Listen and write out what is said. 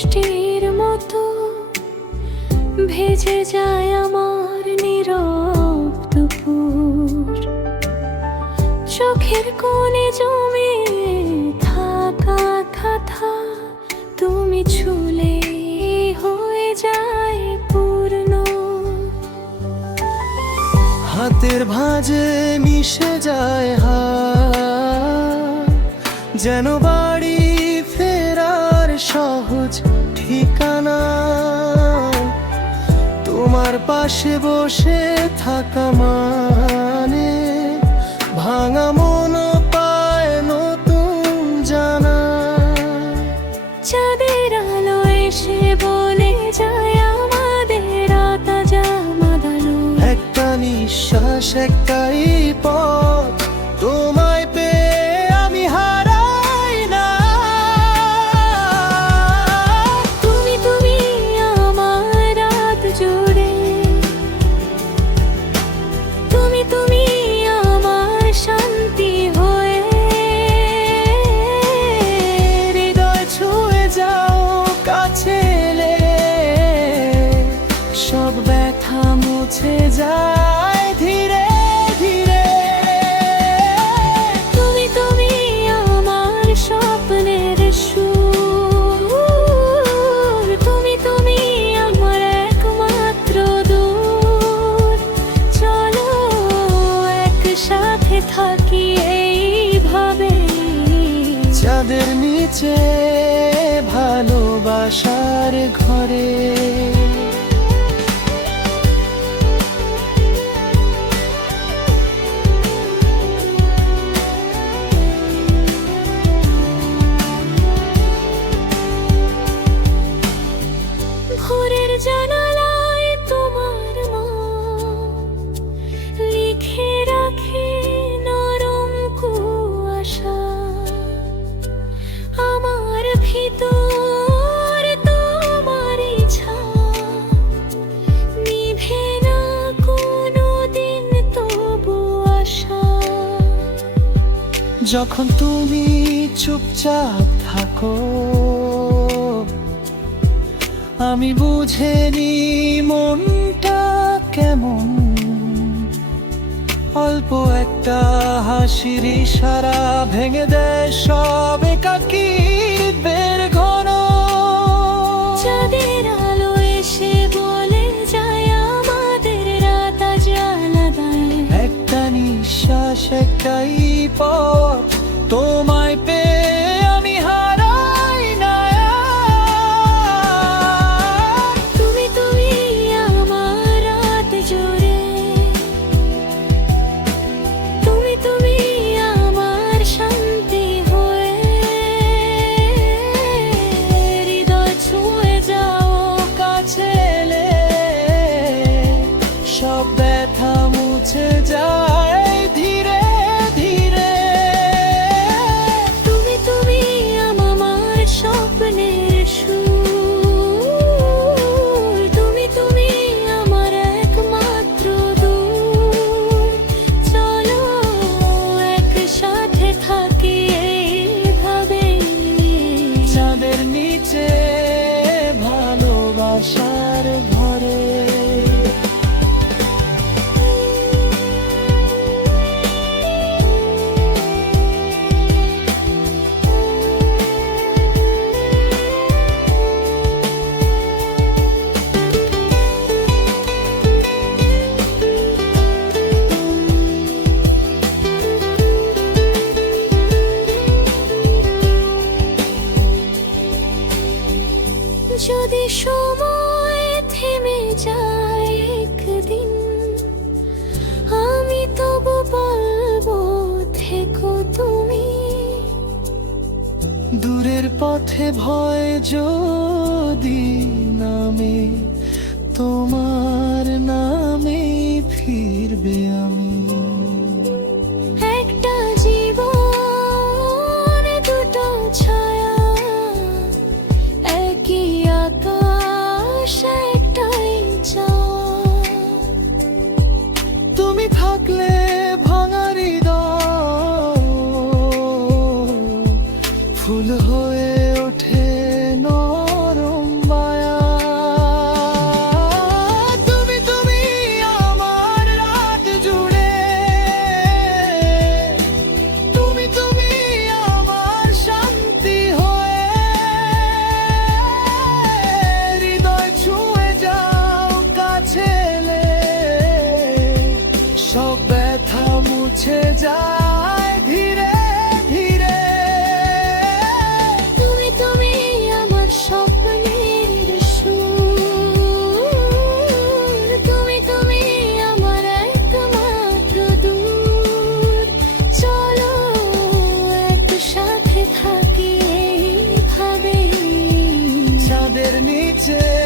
বৃষ্টির মতো ভেজে যায় আমার নীরব দুপুর। চোখের কোণে জমে থাকা কথা তুমি ছুলে হয়ে যায় পূর্ণ। হাতের ভাঁজে মিশে যায় হাত, যেন বাড়ি ফেরার সহজ ঠিকানা। তোমার পাশে বসে থাকা মানে ভাঙা মন পায় নতুন জানা। চাঁদের আলো এসে বলে যায় আমাদের রাত আজ আমাদালো। একটা নিঃশ্বাস একটাই পথ, তোমায় পেয়ে আমি হারাই না। তুমি তুমি আমার রাত জুড়ে, তুমি তুমি আমার শান্তি হয়ে। হৃদয় ছুঁয়ে যাও কাছে এলে, সব ব্যথা মুছে যায় ধীরে ধীরে। তুমি তুমি আমার স্বপ্নের সুর, তুমি তুমি আমার একমাত্র দূর। চলো একসাথে থাকি এইভাবে, চাঁদের নিচে ভালোবাসার ঘরে। ভোরের জানালায় তোমার মন লিখে রাখে নরম কুয়াশা। আমার ভিতর তোমার ইচ্ছা নিভে না কোনোদিন তবু আশা। যখন তুমি চুপচাপ থাকো, আমি বুঝে নি মনটা কেমন। অল্প একটা হাসির ইশারা ভেঙে দেয় সব একাকিত্বের ঘন। চাঁদের আলো এসে বলে যায় আমাদের রাত আজ আলাদা। একটা নিঃশ্বাস একটাই পথ, তোমায় পেয়ে আমি হারাই না। তুমি তুমি আমার রাত জুড়ে, তুমি তুমি আমার শান্তি হয়ে। হৃদয় ছুঁয়ে যাও কাছে এলে সব ব্যথা মুছে যায় ধীরে ধীরে। তুমি তুমি আমার স্বপ্নের সুর, তুমি তুমি আমার একমাত্র দূর। চলো একসাথে থাকি এইভাবে, চাঁদের নিচে ভালোবাসার ঘরে। যদি সময় থেমে যায় একদিন, আমি তবু বলবো থেকো তুমি। দূরের পথে ভয় যদি নামে, তোমার নামে ফিরবে আমি। একটা জীবন দুটো ছায়া, একই আকাশ একটাই চাওয়া। তুমি থাকলে ভাঙা হৃদয় ফুল হয়ে ওঠে নরম। চেয়ে